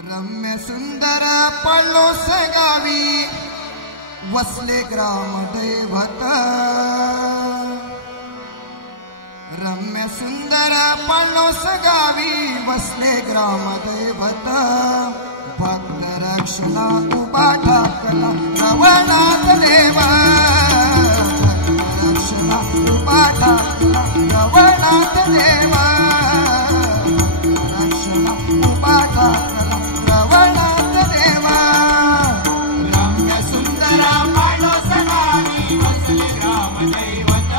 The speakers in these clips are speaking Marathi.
रम्य सुंदर पळोस गावी वसले ग्राम दैवत। रम्य सुंदर पळोस गावी वसले ग्राम दैवत। भक्त रक्षणा उभा ठाकला रवणात देवा। रक्षणा उभा ठाकला रवणात देवा। रक्षणा उभा ठाकला रवणात देवा। रम्य सुंदर पळोस गावी वसले ग्राम दैवत।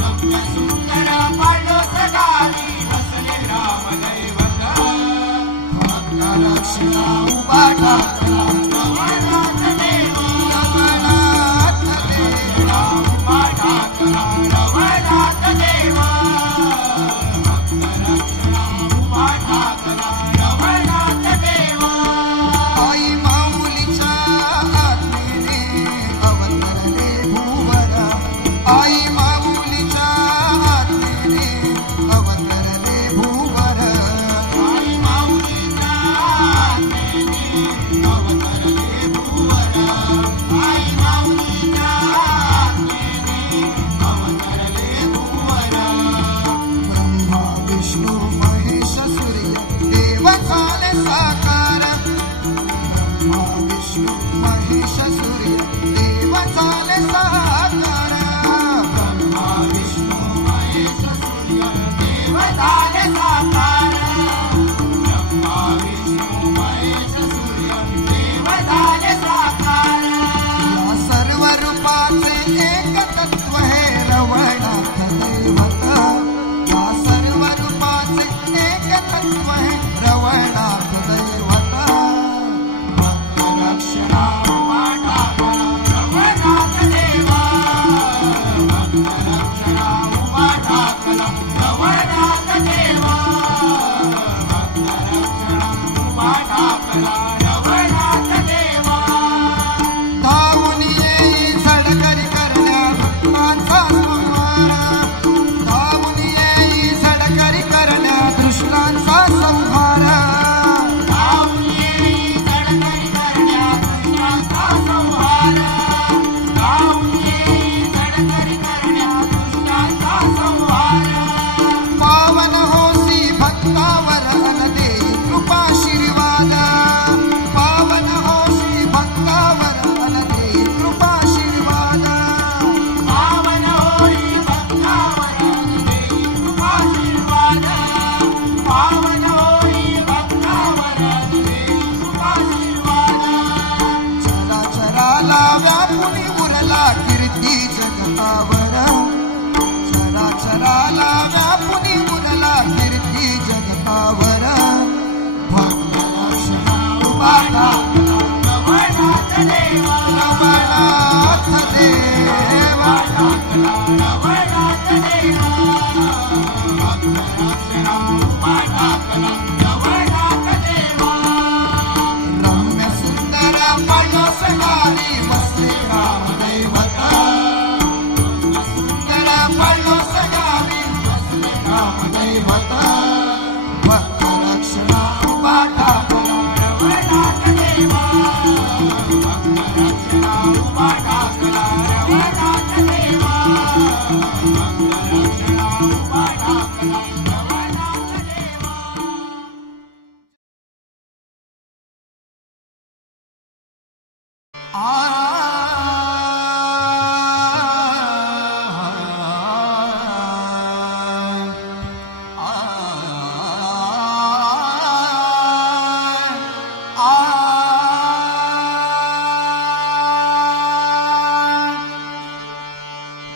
रम्य सुंदर पळोस गावी वसले ग्राम दैवत। भक्त रक्षणा उभा ठाकला रवणात देवा। रवणात देवा उभा ठाकला रवणात देवा। भक्त रक्षणा उभा ठाकला रवणात देवा। आई माऊलीच्या आज्ञेने अवतरले भूवर। आई माऊलीच्या आज्ञेने अवतरले भूवर। आई माऊलीच्या आज्ञेने अवतरले भूवर। आई माऊलीच्या आज्ञेने अवतरले भूवर। ब्रह्मा विष्णू महेश सूर्य देव झाले साकार। ब्रह्मा विष्णू महेश सूर्य देव झाले साकार। ब्रह्मा विष्णू महेश सूर्य देव झाले साकार। ब्रह्मा विष्णू महेश सूर्य देव झाले साकार। या सर्व रूपाचे एक तत्व हे रवणात दैवत। या सर्व रूपाचे एक तत्व हे रवणात दैवत। भक्त रक्षणा उभा ठाकला रवणात देवा। भक्त रक्षणा उभा ठाकला रवणात देवा। भक्त रक्षणा उभा ठाकला रवणात देवा। धावून येई झडकरी करण्या भक्तांचा संहार। धावून येई झडकरी करण्या दुष्टांचा संहार। धावून येई झडकरी करण्या दुष्टांचा संहार। धावून येई झडकरी करण्या दुष्टांचा संहार। पावन होसी भक्तावर अन देई कृपाशीर्वाद। पावन होसी भक्तावर अन देई कृपाशीर्वाद। पावन होई भक्तावर अन देई कृपाशीर्वाद। पावन होई भक्तावर अन देई कृपाशीर्वाद। चराचराला व्यापुनी उरला कीर्ती जगतावर। चराचराला व्यापुनी उरला कीर्ती जगतावर। भक्त रक्षणा उभा ठाकला रवणात देवा। रवणात देवा ठाकला रवणात देवा। भक्त रक्षणा उभा ठाकला रवणात देवा। रम्य सुंदर पळोस गावी वसले ग्राम दैवत। रम्य सुंदर पळोस गावी वसले ग्राम दैवत। भक्त रक्षणा उभा ठाकला रवणात देवा। भक्त रक्षणा उभा ठाकला रवणात देवा। भक्त रक्षणा उभा ठाकला रवणात देवा।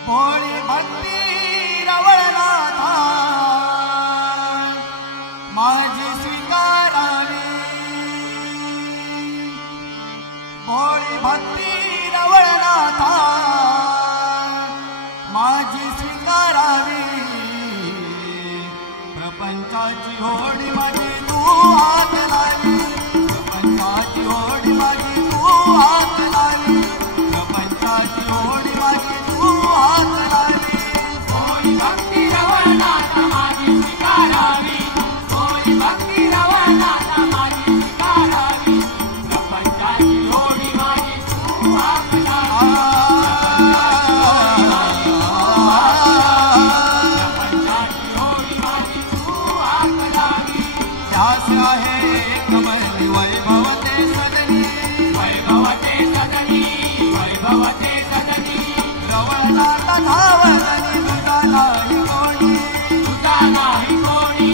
भोळी भक्ती रवळनाथा माझी स्वीकारावी। भोळी भक्ती रवळनाथा माझी स्वीकारावी। प्रपंचाची होडी माझी तू हात लावी। प्रपंचाची होडी माझी तू हात लावी। प्रपंचाची होडी माझी तू हात लावी। भोळी भक्ती रवळनाथा माझी स्वीकारावी। भोळी भक्ती रवळनाथा माझी ध्यास आहे कमल वैभवते सदनी वैभवते सदनी वैभवते सदनी रवळनाथ धावतनी तुझा नाही कोणी तुझा नाही कोणी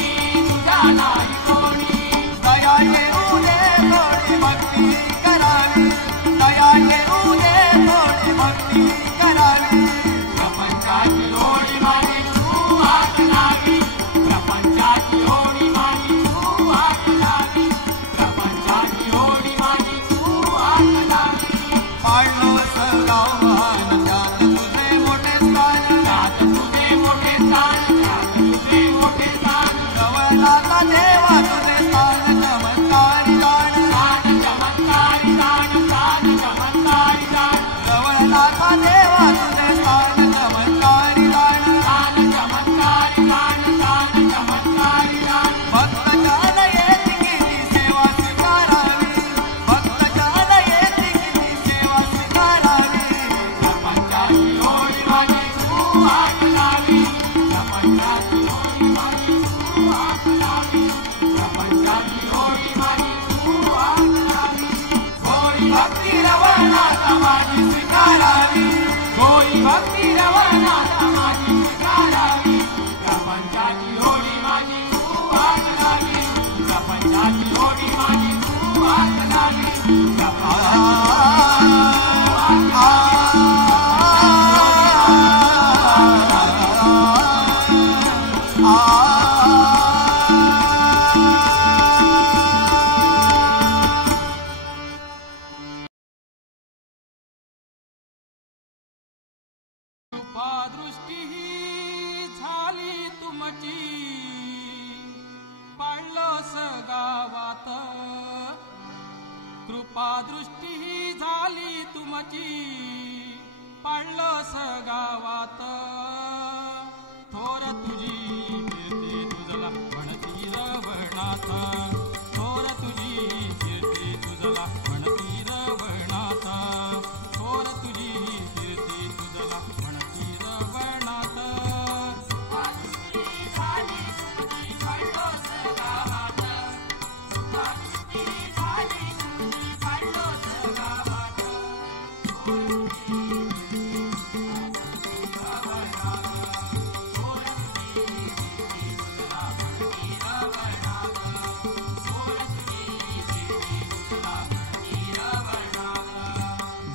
तुझा नाही कोणी दया येऊ दे थोडी भक्ती करावी दया येऊ दे थोडी भक्ती करावी प्रपंचाची ओढी माझी तू हात लावी प्रपंचाची ओढी माझी तू हात लावी प्रपंचाची ओढी माझी तू हात लावी पाळलो सगाव वाहन त्यात तुझे मोठे स्थान त्यात तुझे मोठे स्थान त्यात तुझे मोठे स्थान रवळनाथ देवा तुझे स्थान चमत्कारी दान दान चमत्कारी दान दान चमत्कारी दान रवळनाथ देवा तुझे स्थान चमत्कारी दान दान चमत्कारी दान दान चमत्कारी दान भक्त जन येती किती सेवा स्वीकारावी भक्त जन येती किती सेवा स्वीकारावी प्रपंचाची ओढी माझी तू हात लावी प्रपंचाची ओढी माझी तू हात लावी प्रपंचाची ओढी माझी तू हात लावी गोरी भक्ती रवळनाथ माझी स्वीकारावी गोरी भक्ती रवळनाथ माझी स्वीकारावी प्रपंचाची ओढी माझी तू हात लावी प्रपंचाची ओढी माझी तू हात लावी कृपादृष्टी ही झाली तुमची पाळलंस गावात कृपादृष्टी ही झाली तुमची पाळलंस गावात थोर तुझी कीर्ती तुझला म्हणती रवळनाथ थोर तुझी कीर्ती तुझला म्हणती रवळनाथ थोर तुझी कीर्ती तुझला म्हणती रवळनाथ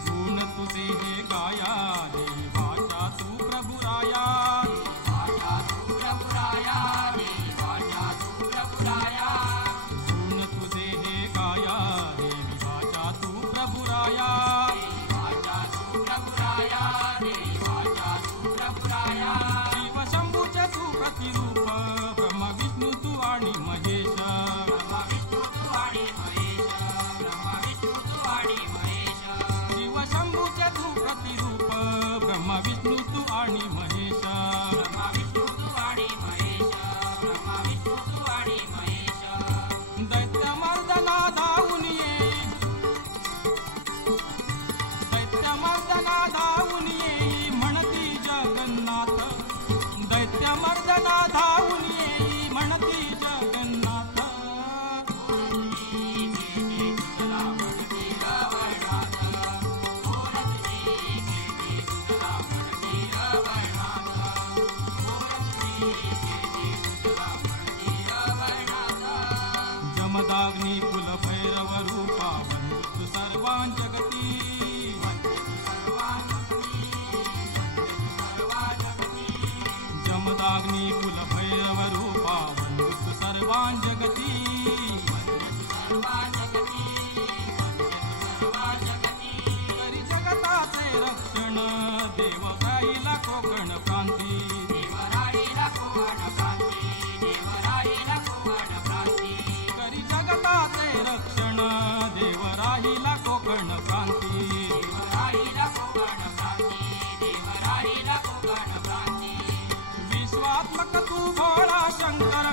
गुण तुझे हे गाया देवाच्या तू प्रभुराया देवाच्या तू प्रभुराया देवाच्या तू प्रभुराया गुण तुझे हे गाया देवाच्या तू प्रभुराया देवाच्या तू प्रभुराया देवाच्या तू प्रभुराया शिव शंभूचे तू प्रतिरूप ब्रह्मा विष्णू तू आणि महेश ब्रह्मा विष्णू तू आणि महेश ब्रह्मा विष्णू तू आणि महेश शिव शंभूचे तू प्रतिरूप ब्रह्मा विष्णू तू आणि महेश ब्रह्मा विष्णू तू आणि महेश ब्रह्मा विष्णू तू आणि महेश दैत्य मर्दना धावून ये दैत्य मर्दना धावून ये म्हणती जगन्नाथ दैत्य मर्दना धावून ये म्हणती जगन्नाथ जमदाग्नी कुल भैरव रूपा वंदितु सर्वां जगती जमदाग्नी कुल भैरव रूपा वंदितु सर्वां जगती करी जगताचे रक्षण देव राहिला कोकण प्रांती देव राहिला कोकण प्रांती देव राहिला कोकण प्रांती करी जगताचे रक्षण देव राहिला कोकण प्रांती देव राहिला कोकण प्रांती देव राहिला कोकण प्रांती विश्वात्मक तू भोळा शंकर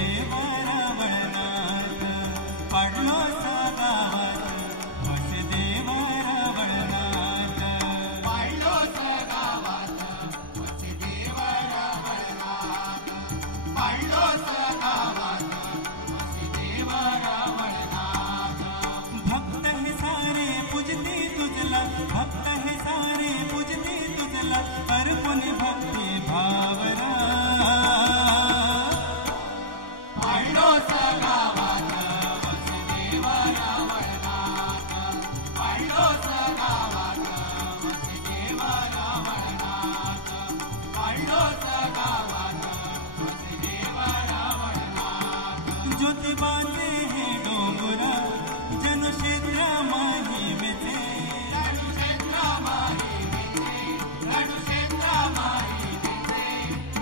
वसुदेवरा वळणात पाडलो गावात वसुदेवरा वळणात पाडलो गावात वसुदेवरा वळणात पाडलो गावात वसुदेवरा वळणात भक्त हे सारे पूजते तुझला भक्त हे सारे पूजते तुझला अर्पण भक्ती भावरा पाडलो गावात वसुदेवरा वळणात पाडलो गावात वसुदेवरा वळणात पाडलो गावात वसुदेवरा वळणात ज्योतिबाचे हे डोंगरा जनक्षेत्र महिमेचे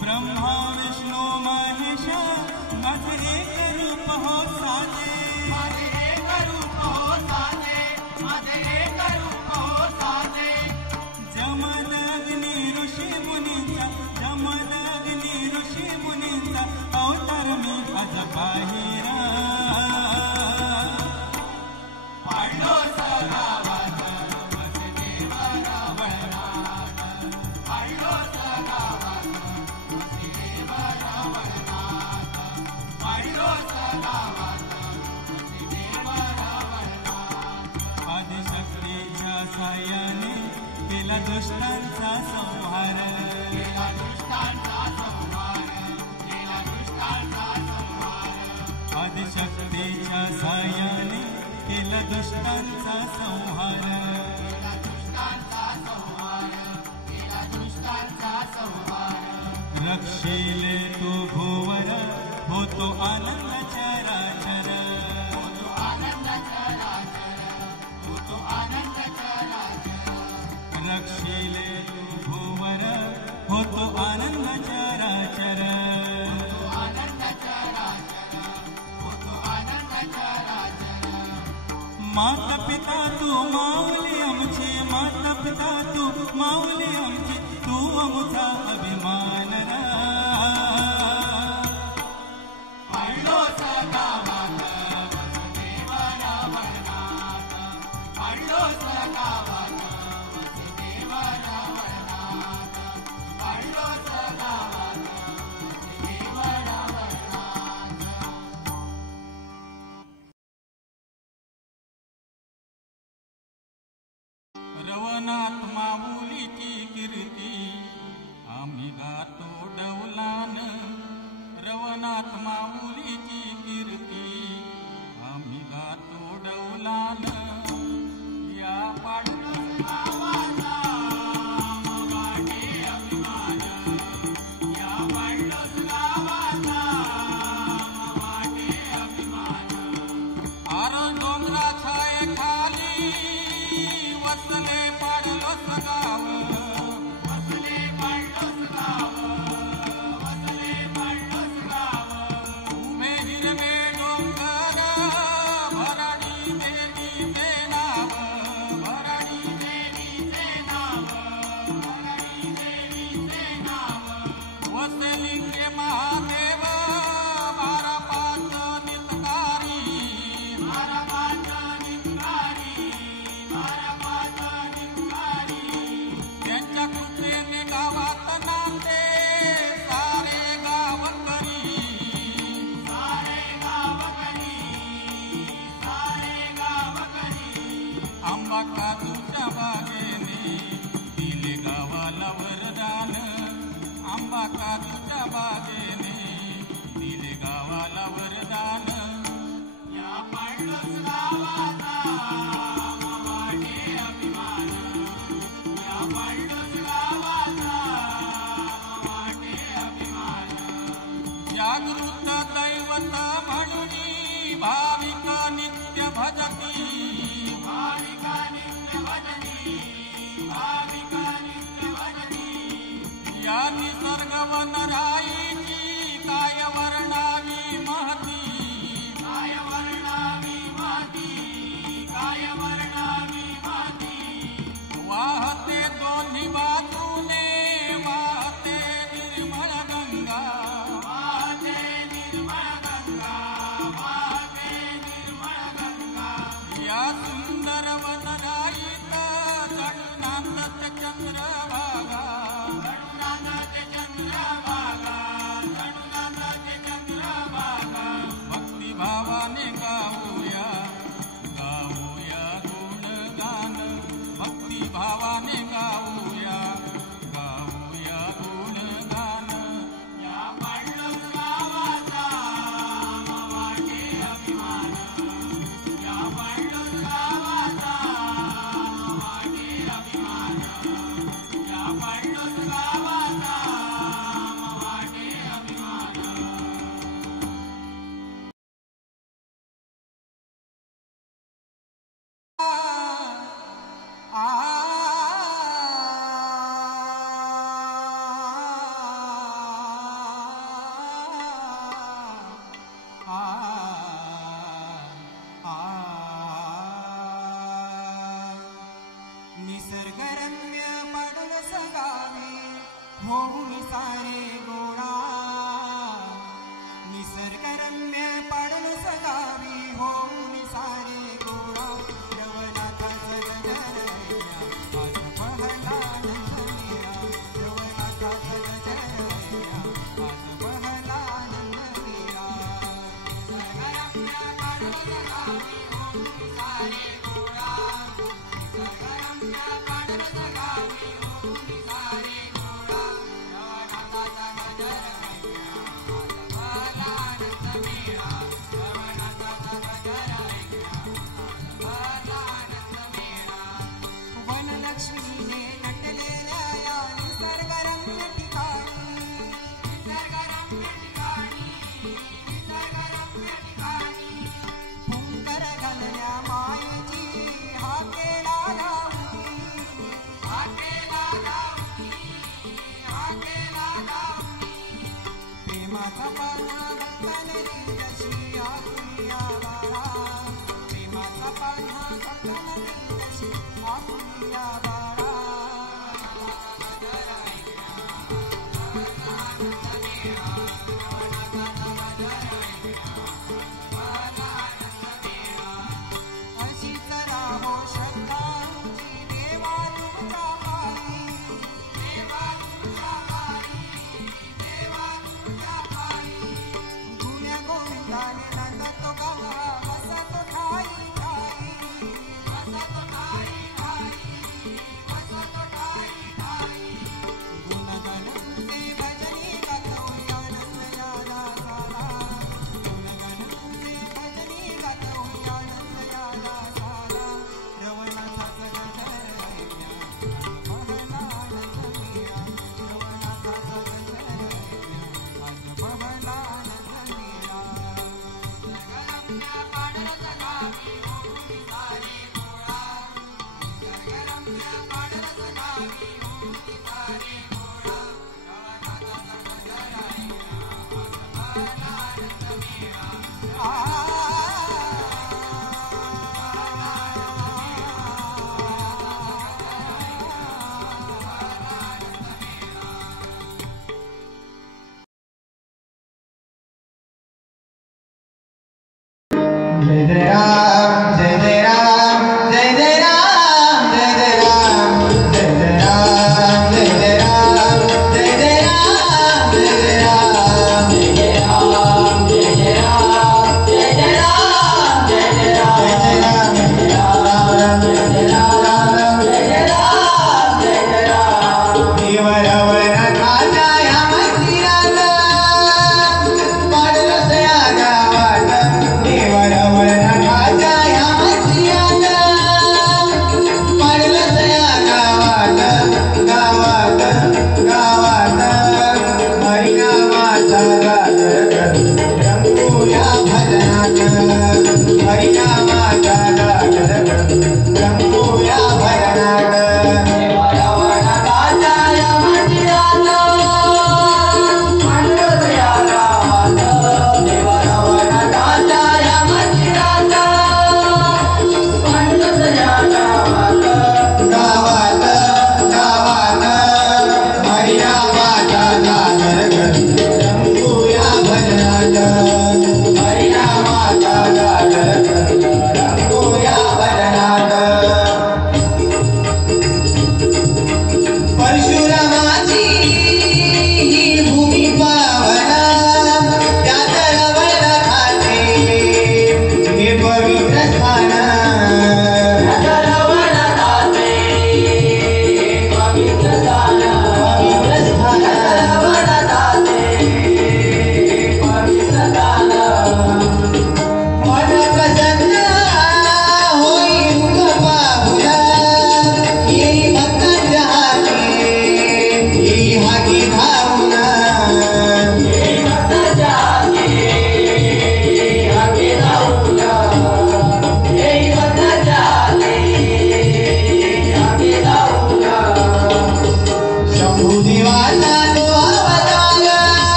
ब्रह्मा विष्णू महेश माझे रूप हो साजे जमदग्नी ऋषी मुनींचा जमदग्नी ऋषी मुनींचा अवतार मी आज बाहेरा पाडलो गावात वसुदेवरा वळणात पाडलो गावात वसुदेवरा वळणात पाडलो गावात वसुदेवरा वळणात आदिशक्तीच्या साह्याने केला दुष्टांचा संहार केला दुष्टांचा संहार केला दुष्टांचा संहार आदिशक्तीच्या साह्याने केला दुष्टांचा संहार केला दुष्टांचा संहार केला दुष्टांचा संहार रक्षिले तू भुवर होतो आनंद चराचर होतो आनंद चराचर होतो आनंद चराचर रक्षिले तू भुवर होतो आनंद चराचर आनंद चराचर होतो आनंद चराचर माता पिता तू माऊली आमचे माता पिता तू माऊली आमची तू आमचा अभिमान रा पाडलो गावात वसुदेवरा वळणात पाडलो गावात वसुदेवरा वळणात पाडलो गावात वसुदेवरा वळणात रवनाथ माऊलीची कीर्ती आम्ही गातो डौलान रवनाथ माऊलीची कीर्ती आम्ही गातो डौलान या पाडलो गावाचा वाटे अभिमान या पाडलो गावाचा वाटे अभिमान आर डोंगरा छाये खाली वसले पाडलोस गाव वसले पाडलोस गाव वसले पाडलोस गाव उभे हिरवे डोंगर भराडी देवीचे नाव भराडी देवीचे नाव भराडी देवीचे नाव वसलिंगे महादेव बारापाच नितकारी भारताचा निकारी भारताचा निकारी त्यांच्या कृपेने गावात नांदे सारे गावकरी सारे गावकरी सारे गावकरी आंबा काजूच्या बागेने दिले गावाला वरदान आंबा काजूच्या बागेने दिले गावाला वरदान या पाडलोस गावाचा वाटे अभिमान या पाडलोस गावाचा वाटे अभिमान जागृत दैवत म्हणून भाविक नित्य भजती भाविका नित्य भजनी भाविका नित्य भजनी या निसर्गवन राईची काय वर्णावी महती काय वर्णावी माती काय वर्णावी माती वाहते दोन्ही बाजूने वाहते निर्मळ गंगा वाहते निर्मळ भावाने गाऊया गाऊया गुणगान भक्ती भावाने गाऊया गाऊया गुणगान या पांडुरंग गावाचा वाटे अभिमान या पांडुरंग गावाचा वाटे अभिमान या पांडुरंग गावाचा वाटे अभिमान निसर्गरम्य पडून सगावे होऊन सारे गोळा निसर्गरम्य पडून सगावे होऊन सारे गोळा रवनाथाचा गजरया आज पहला नंदमिया रवनाथाचा गजरया आज पहला नंदमिया निसर्गरम्य पडून सगावे होऊन सारे गोळा निसर्गरम्य पडून सगावे होऊन सारे गोळा रवनाथाचा गजरया आज पहला नंदमिया रवनाथाचा गजरया वनलक्ष्मीने नटलेल्या या निसर्गरम्य ठिकाणी फुंकर घालल्या मायेची हाकेला गाऊनी प्रेमाचा पाना भक्ताने दिलशी आकुलिया बाळा प्रेमाचा पाना भक्ताने दिलशी आकुलिया बाळा अशीच राहो श्रद्धांची देवा तुमच्या पायी गुण्या गोविंदाने नंदत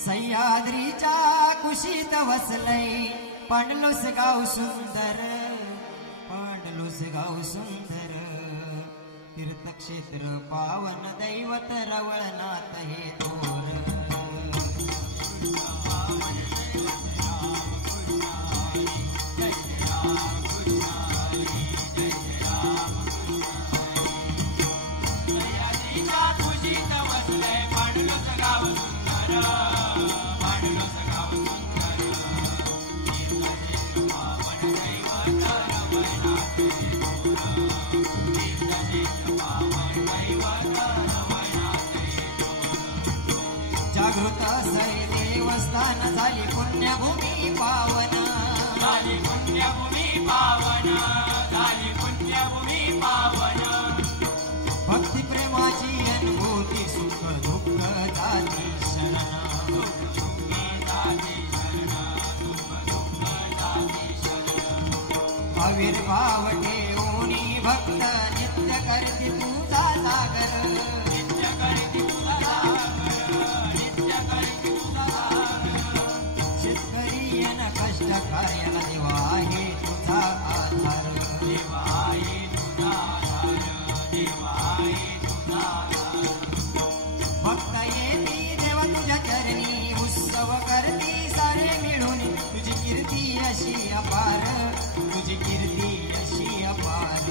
सह्याद्रीच्या कुशीत वसलय पांडलोस गाव सुंदर, पांडलोस गाव सुंदर. तीर्थक्षेत्र पावन दैवत रवळनाथ हे थोर. जागृत असय देवस्थान झाली पुण्यभूमी पावन, झाली पुण्यभूमी पावन, झाली पुण्यभूमी पावन. भक्ती प्रेमाची अनुभूती सुख दुःख जाती शरण, आविर्भाव ठेवूनी भक्त नित्य करती तुझा सागर, नित्य करती तुझा सागर, नित्य करती तुझा सागर. शेतकरी न कष्ट कार्याला देवा आहे तुझा आधार, देवा आहे तुझा आधार, देवा आहे तुझा आधार. भक्त येती देवा तुझ्या चरणी उत्सव करती सारे मिळून, तुझी कीर्ती अशी अपार, तुझी कीर्ती अशी अपार.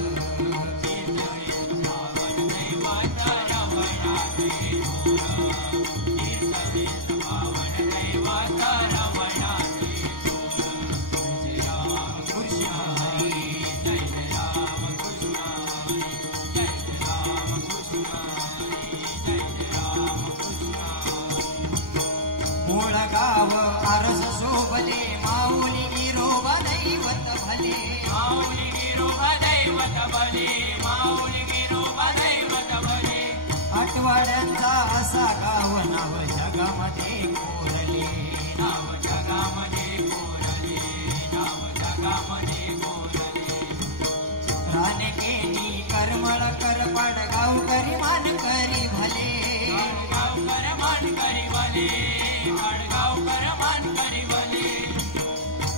मूळ गाव आरस शोभले माऊली गिरोबा दैवत भले, माऊली गिरोबा दैवत भले, माऊली गिरोबा दैवत भले. आठवड्यांचा असा गाव नाव जगामध्ये कोरले, नाव जगामध्ये कोरले, नाव जगामध्ये कोरले. रानकेनी करमळ करपड गावकरी मानकरी भले, गावकर मानकरी भले, गावकर मानकरी भले.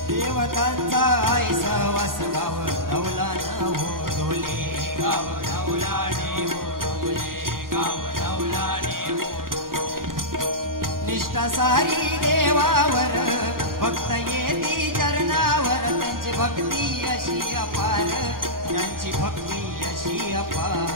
देवतांचा आयसा वास गाव धवलान ओढोले, गाव धवलाने ओढवले, गाव धवलाने ओढवले. निष्ठा सारी देवावर भक्त येती चरणावर, त्यांची भक्ती अशी अपार, त्यांची भक्ती अशी अपार.